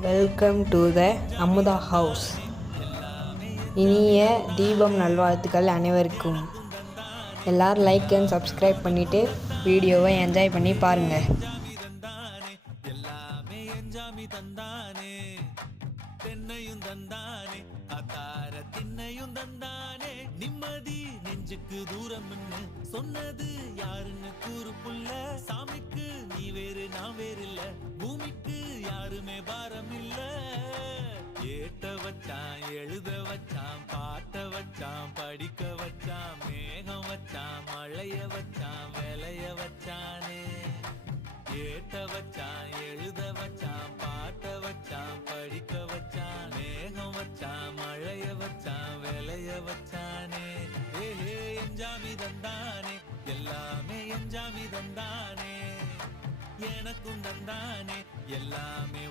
Welcome to the Amudha house. இனிய தீபம் நல்வாழ்த்துக்கள் அனைவருக்கும். எல்லோரும் லைக் அண்ட் சப்ஸ்கிரைப் பண்ணிவிட்டு வீடியோவை என்ஜாய் பண்ணி பாருங்கள். தென்னையும் தந்தானே அத்தார திண்ணையும் தந்தானே நிம்மதி நெஞ்சுக்கு தூரம் சொன்னது யாருன்னு கூறு புள்ள. சாமிக்கு நீ வேறு நான் வேறு இல்ல, பூமிக்கு யாருமே பாரம் இல்ல. ஏட்ட வச்சான் எழுத வச்சான் பாட்ட வச்சான் படிக்க வச்சான் மேகம் வச்சான் மழைய வச்சான் விளைய வச்சானே. ஏட்ட வச்சான் எழுத வச்சான் பாட்ட வச்சான் படிக்க வச்சான் மேகம் வச்சான் மழைய வச்சான் விளைய வச்சானே. ஏஹே எஞ்சாமி தந்தானே எல்லாமே எஞ்சாமி தந்தானே, எனக்கும் தந்தானே எல்லாமே.